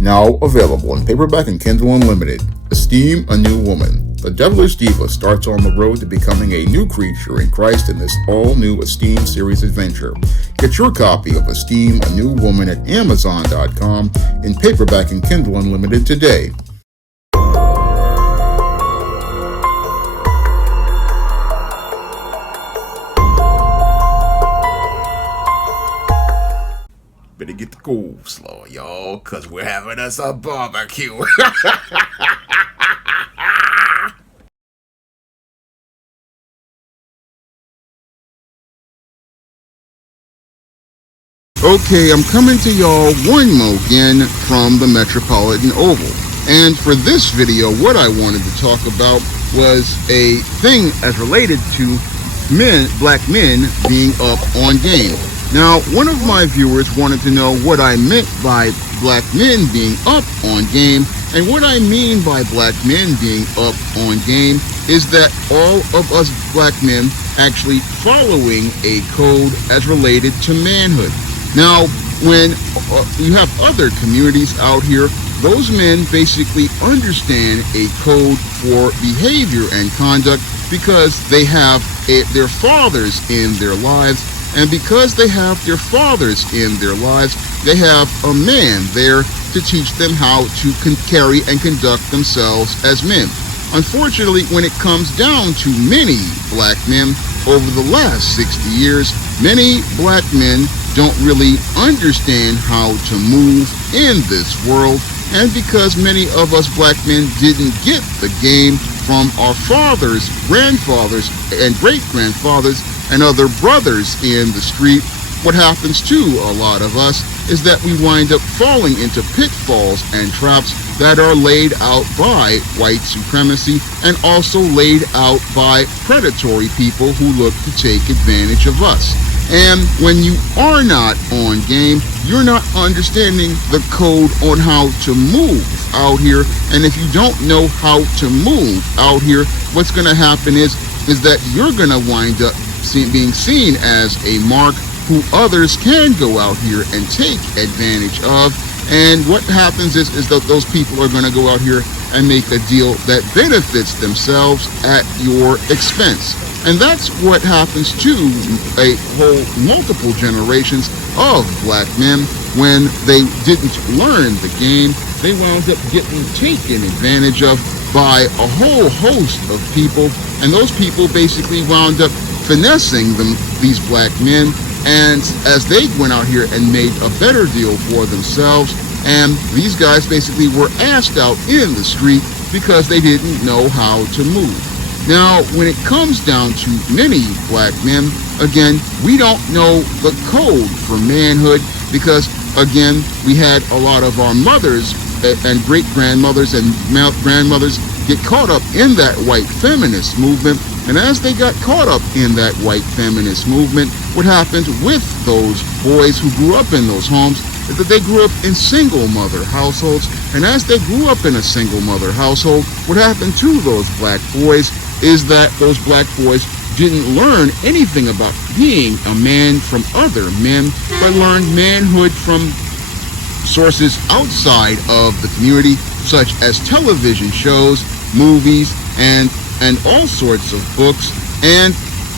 Now available in paperback and Kindle Unlimited. Esteem a New Woman. The devilish diva starts on the road to becoming a new creature in Christ in this all-new Esteem series adventure. Get your copy of Esteem a New Woman at Amazon.com in paperback and Kindle Unlimited today. Better get the coleslaw, y'all, because we're having us a barbecue. Okay, I'm coming to y'all one more again from the Metropolitan Oval. And for this video, what I wanted to talk about was a thing as related to black men being up on game. Now, one of my viewers wanted to know what I meant by black men being up on game, and what I mean by black men being up on game is that all of us black men actually following a code as related to manhood. Now, when you have other communities out here, those men basically understand a code for behavior and conduct because they have their fathers in their lives. And because they have their fathers in their lives, they have a man there to teach them how to carry and conduct themselves as men. Unfortunately, when it comes down to many black men over the last 60 years, many black men don't really understand how to move in this world. And because many of us black men didn't get the game from our fathers, grandfathers, and great-grandfathers, and other brothers in the street, what happens to a lot of us is that we wind up falling into pitfalls and traps that are laid out by white supremacy and also laid out by predatory people who look to take advantage of us. And when you are not on game, you're not understanding the code on how to move out here. And if you don't know how to move out here, what's going to happen is that you're going to wind up being seen as a mark who others can go out here and take advantage of. And what happens is that those people are going to go out here and make a deal that benefits themselves at your expense. And that's what happens to a whole multiple generations of black men when they didn't learn the game. They wound up getting taken advantage of by a whole host of people, and those people basically wound up finessing these black men, and as they went out here and made a better deal for themselves, and these guys basically were asked out in the street because they didn't know how to move. Now, when it comes down to many black men, again, we don't know the code for manhood because, again, we had a lot of our mothers and great-grandmothers and grandmothers get caught up in that white feminist movement. And as they got caught up in that white feminist movement, what happened with those boys who grew up in those homes is that they grew up in single mother households. And as they grew up in a single mother household, what happened to those black boys is that those black boys didn't learn anything about being a man from other men, but learned manhood from sources outside of the community, such as television shows, movies, and all sorts of books. And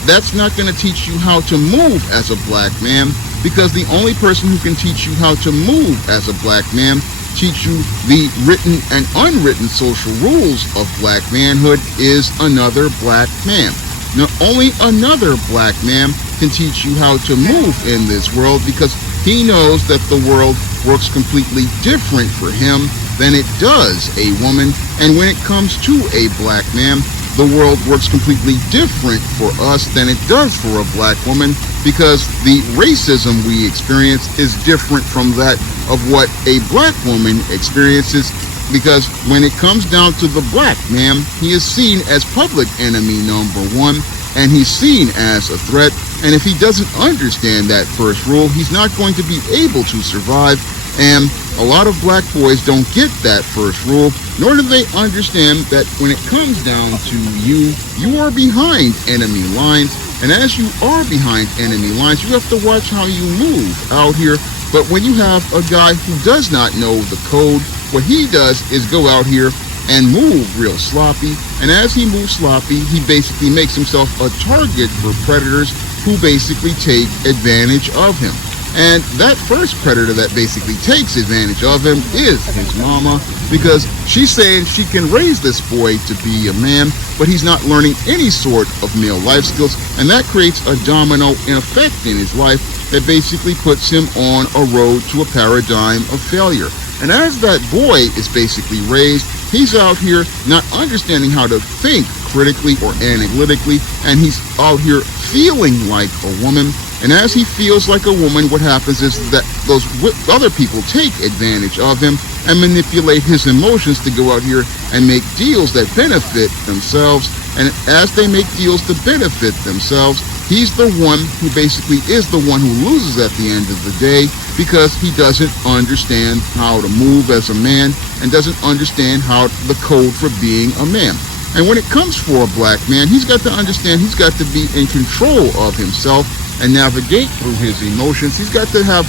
that's not going to teach you how to move as a black man, because the only person who can teach you how to move as a black man, teach you the written and unwritten social rules of black manhood, is another black man. Now, only another black man can teach you how to move in this world, because he knows that the world works completely different for him than it does a woman. And when it comes to a black man, the world works completely different for us than it does for a black woman, because the racism we experience is different from that of what a black woman experiences. Because when it comes down to the black man, he is seen as public enemy number one, and he's seen as a threat. And if he doesn't understand that first rule, he's not going to be able to survive. And a lot of black boys don't get that first rule, nor do they understand that when it comes down to you, you are behind enemy lines. And as you are behind enemy lines, you have to watch how you move out here, But when you have a guy who does not know the code, what he does is go out here and move real sloppy. And as he moves sloppy, he basically makes himself a target for predators who basically take advantage of him. And that first predator that basically takes advantage of him is his mama, because she's saying she can raise this boy to be a man, but he's not learning any sort of male life skills, and that creates a domino effect in his life that basically puts him on a road to a paradigm of failure. And as that boy is basically raised, he's out here not understanding how to think critically or analytically, and he's out here feeling like a woman. And as he feels like a woman, what happens is that those other people take advantage of him and manipulate his emotions to go out here and make deals that benefit themselves. And as they make deals to benefit themselves, he's the one who basically is the one who loses at the end of the day, because he doesn't understand how to move as a man and doesn't understand how the code for being a man. And when it comes for a black man, he's got to understand he's got to be in control of himself and navigate through his emotions. He's got to have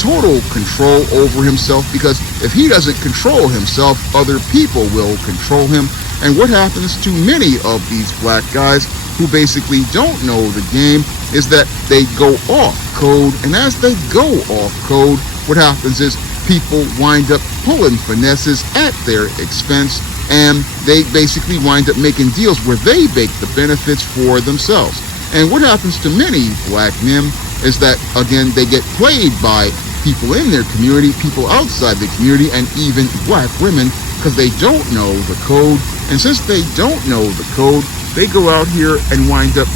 total control over himself, because if he doesn't control himself, other people will control him. And what happens to many of these black guys who basically don't know the game is that they go off code, and as they go off code, what happens is people wind up pulling finesses at their expense, and they basically wind up making deals where they make the benefits for themselves. And what happens to many black men is that, again, they get played by people in their community, people outside the community, and even black women, because they don't know the code. And since they don't know the code, they go out here and wind up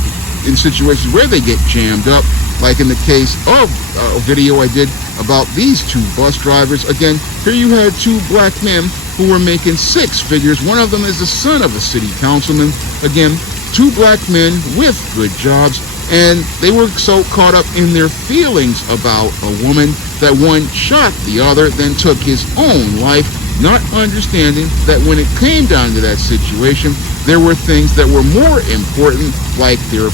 in situations where they get jammed up, like in the case of a video I did about these two bus drivers. Again, here you had two black men who were making six figures. One of them is the son of a city councilman. Again, two black men with good jobs, and they were so caught up in their feelings about a woman that one shot the other, then took his own life, not understanding that when it came down to that situation, there were things that were more important, like their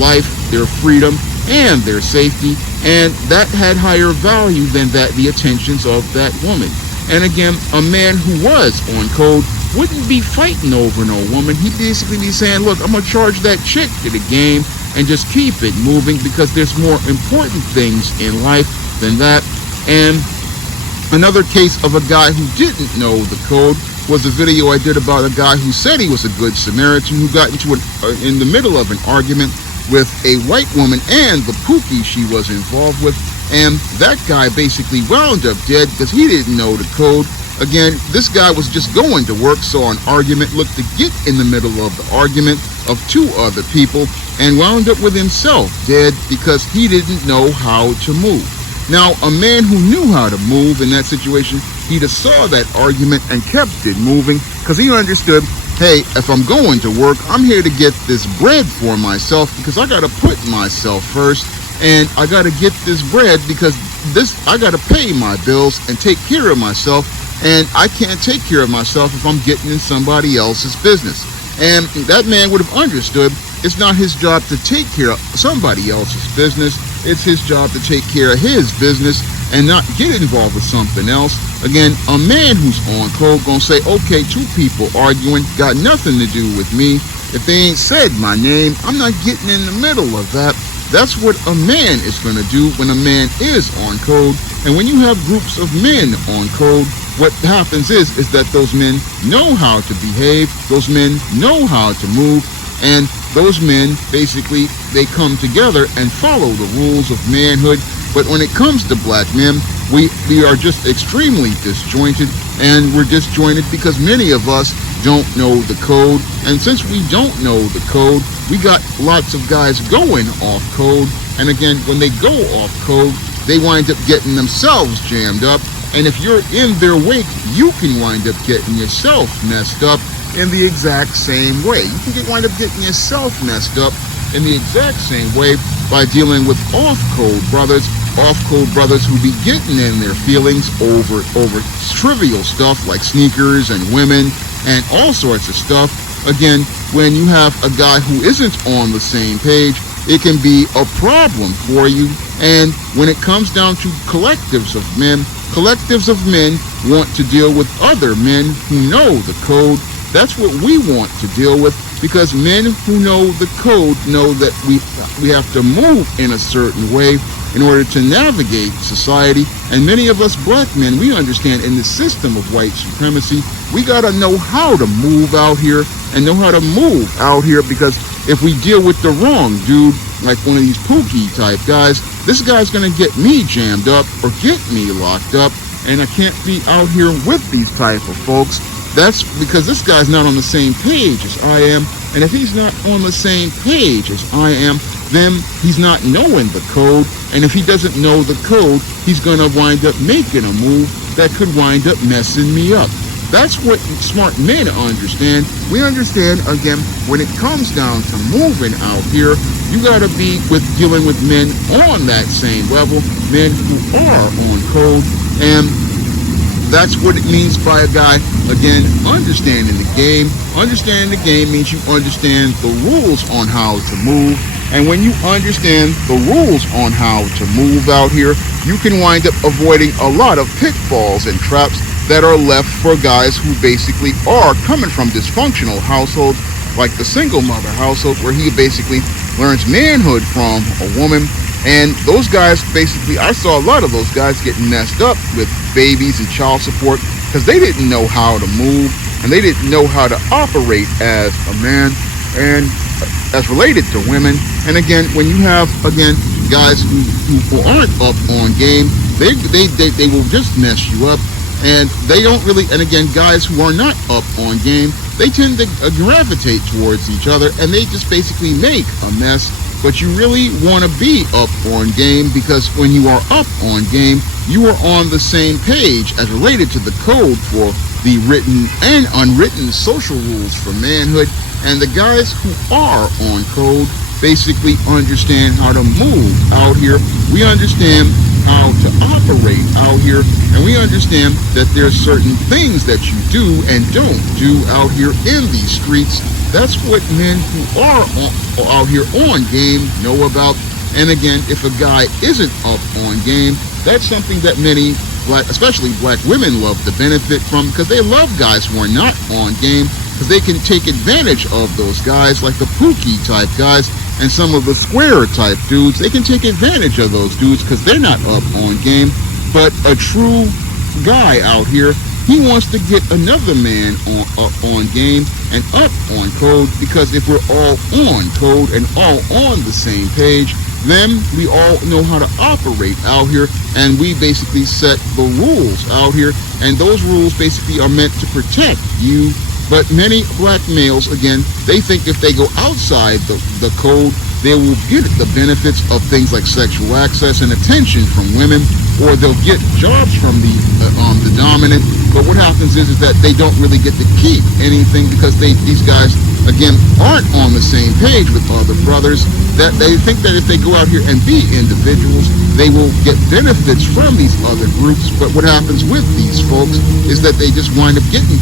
life, their freedom, and their safety, and that had higher value than the attentions of that woman. And again, a man who was on code wouldn't be fighting over no woman. He'd basically be saying, look, I'm going to charge that chick to the game and just keep it moving, because there's more important things in life than that. And another case of a guy who didn't know the code was a video I did about a guy who said he was a good Samaritan, who got into in the middle of an argument with a white woman and the pookie she was involved with. And that guy basically wound up dead because he didn't know the code. Again, this guy was just going to work, saw an argument, looked to get in the middle of the argument of two other people, and wound up with himself dead because he didn't know how to move. Now, a man who knew how to move in that situation, he'd have saw that argument and kept it moving, because he understood, hey, if I'm going to work, I'm here to get this bread for myself, because I got to put myself first, and I got to get this bread because I got to pay my bills and take care of myself, and I can't take care of myself if I'm getting in somebody else's business. And that man would have understood it's not his job to take care of somebody else's business. It's his job to take care of his business and not get involved with something else. Again, a man who's on code gonna say, okay, two people arguing, got nothing to do with me. If they ain't said my name, I'm not getting in the middle of that. That's what a man is gonna do when a man is on code. And when you have groups of men on code, what happens is that those men know how to behave, those men know how to move, and those men basically, they come together and follow the rules of manhood. But when it comes to black men, we are just extremely disjointed, and we're disjointed because many of us don't know the code. And since we don't know the code, we got lots of guys going off code, and again, when they go off code, they wind up getting themselves jammed up. And if you're in their wake, you can wind up getting yourself messed up in the exact same way. You can wind up getting yourself messed up in the exact same way by dealing with off-code brothers who be getting in their feelings over trivial stuff like sneakers and women and all sorts of stuff. Again, when you have a guy who isn't on the same page, it can be a problem for you. And when it comes down to collectives of men want to deal with other men who know the code. That's what we want to deal with, because men who know the code know that we have to move in a certain way in order to navigate society. And many of us black men, we understand in the system of white supremacy, we gotta know how to move out here and know how to move out here, because if we deal with the wrong dude, like one of these Pookie type guys, this guy's gonna get me jammed up or get me locked up, and I can't be out here with these type of folks. That's because this guy's not on the same page as I am, and if he's not on the same page as I am, then he's not knowing the code, and if he doesn't know the code, he's gonna wind up making a move that could wind up messing me up. That's what smart men understand. We understand, again, when it comes down to moving out here, you gotta be dealing with men on that same level, men who are on code, and that's what it means by a guy, again, understanding the game. Understanding the game means you understand the rules on how to move. And when you understand the rules on how to move out here, you can wind up avoiding a lot of pitfalls and traps that are left for guys who basically are coming from dysfunctional households, like the single mother household, where he basically learns manhood from a woman. And those guys, basically, I saw a lot of those guys getting messed up with babies and child support because they didn't know how to move and they didn't know how to operate as a man and as related to women. And again, when you have, again, guys who aren't up on game, they will just mess you up. And they don't really, and again, guys who are not up on game, they tend to gravitate towards each other and they just basically make a mess. But you really want to be up on game, because when you are up on game, you are on the same page as related to the code for the written and unwritten social rules for manhood. And the guys who are on code basically understand how to move out here. We understand how to operate out here, and we understand that there are certain things that you do and don't do out here in these streets. That's what men who are out here on game know about. And again, if a guy isn't up on game, that's something that many especially black women, love to benefit from, because they love guys who are not on game, because they can take advantage of those guys, like the Pookie type guys and some of the square type dudes. They can take advantage of those dudes because they're not up on game. But a true guy out here, he wants to get another man on game and up on code, because if we're all on code and all on the same page, then we all know how to operate out here, and we basically set the rules out here, and those rules basically are meant to protect you. But many black males, again, they think if they go outside the code, they will get the benefits of things like sexual access and attention from women, or they'll get jobs from the dominant. But what happens is that they don't really get to keep anything, because these guys, again, aren't on the same page with other brothers. That they think that if they go out here and be individuals, they will get benefits from these other groups. But what happens with these folks is that they just wind up getting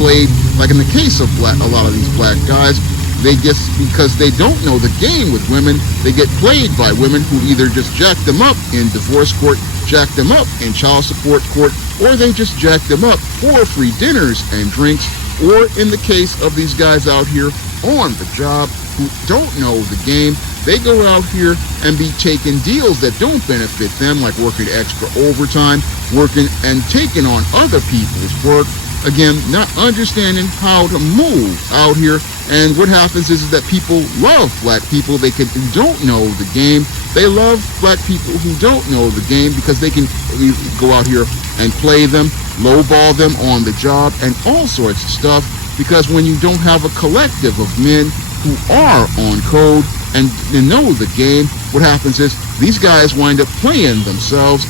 played, like in the case of a lot of these black guys. They just, because they don't know the game with women, they get played by women who either just jack them up in divorce court, jack them up in child support court, or they just jack them up for free dinners and drinks. Or in the case of these guys out here on the job who don't know the game, they go out here and be taking deals that don't benefit them, like working extra overtime, working and taking on other people's work. Again, not understanding how to move out here. And what happens is that people love black people who don't know the game. They love black people who don't know the game, because they can go out here and play them, lowball them on the job, and all sorts of stuff. Because when you don't have a collective of men who are on code and know the game, what happens is these guys wind up playing themselves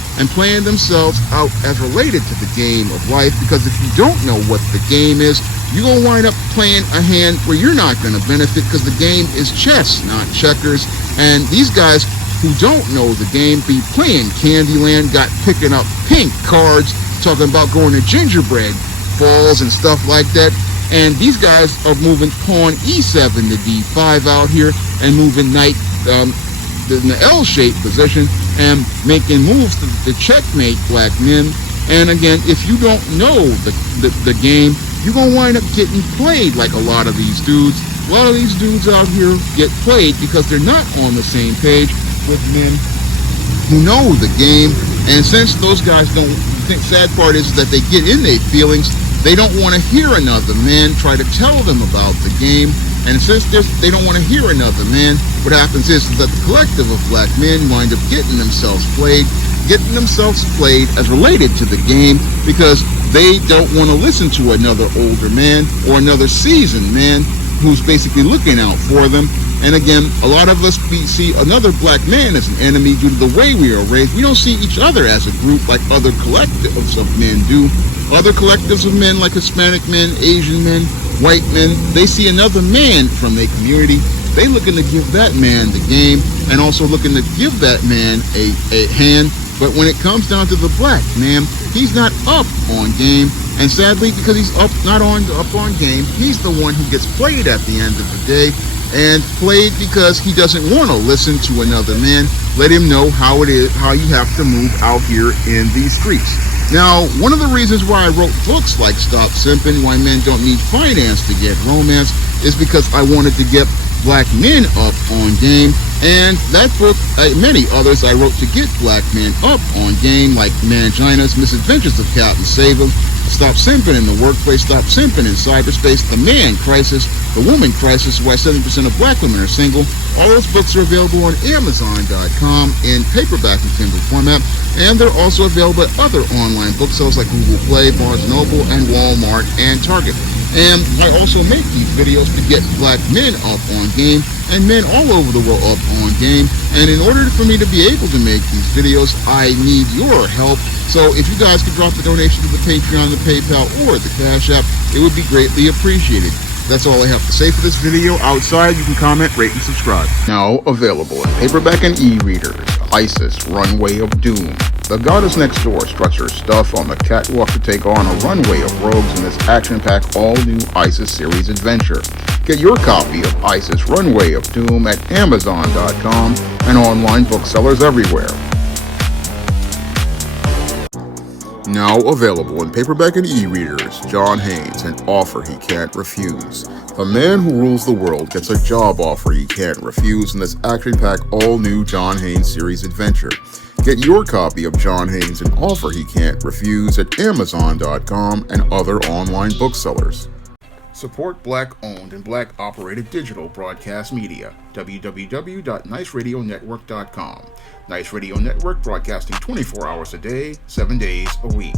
out as related to the game of life. Because if you don't know what the game is, you're going to wind up playing a hand where you're not going to benefit, because the game is chess, not checkers. And these guys who don't know the game be playing Candyland, picking up pink cards, talking about going to gingerbread falls and stuff like that. And these guys are moving pawn e7 to d5 out here, and moving knight in the L-shaped position and making moves to checkmate black men. And again, if you don't know the game, you're going to wind up getting played like a lot of these dudes. A lot of these dudes out here get played because they're not on the same page with men who know the game. And since those guys don't, the sad part is that they get in their feelings, they don't want to hear another man try to tell them about the game. And since they don't want to hear another man, what happens is that the collective of black men wind up getting themselves played as related to the game, because they don't want to listen to another older man or another seasoned man who's basically looking out for them. And again, a lot of us, we see another black man as an enemy due to the way we are raised. We don't see each other as a group like other collectives of men do. Other collectives of men like Hispanic men, Asian men, white men, they see another man from their community. They looking to give that man the game and also looking to give that man a hand. But when it comes down to the black man, he's not up on game. And sadly, because he's not up on game, he's the one who gets played at the end of the day. And played because he doesn't want to listen to another man. Let him know how it is, how you have to move out here in these streets. Now, one of the reasons why I wrote books like Stop Simping, Why Men Don't Need Finance to Get Romance, is because I wanted to get black men up on game. And that book, many others I wrote to get black men up on game, like Mangina's Misadventures of Captain Sable, Stop Simping in the Workplace, Stop Simping in Cyberspace, The Man Crisis, The Woman Crisis, Why 70% of Black Women Are Single. All those books are available on Amazon.com in paperback and Kindle format, and they're also available at other online booksellers like Google Play, Barnes & Noble, and Walmart, and Target. And I also make these videos to get black men up on game and men all over the world up on game. And in order for me to be able to make these videos, I need your help. So if you guys could drop a donation to the Patreon, the PayPal, or the Cash App, it would be greatly appreciated. That's all I have to say for this video. Outside, you can comment, rate, and subscribe. Now available in paperback and e-readers, ISIS Runway of Doom. The goddess next door struts her stuff on the catwalk to take on a runway of rogues in this action-packed all-new ISIS series adventure. Get your copy of ISIS Runway of Doom at Amazon.com and online booksellers everywhere. Now available in paperback and e-readers, John Haynes, An Offer He Can't Refuse. The man who rules the world gets a job offer he can't refuse in this action-packed all-new John Haynes series adventure. Get your copy of John Haynes, An Offer He Can't Refuse at Amazon.com and other online booksellers. Support Black-owned and Black-operated digital broadcast media. www.niceradionetwork.com. Nice Radio Network, broadcasting 24 hours a day, 7 days a week.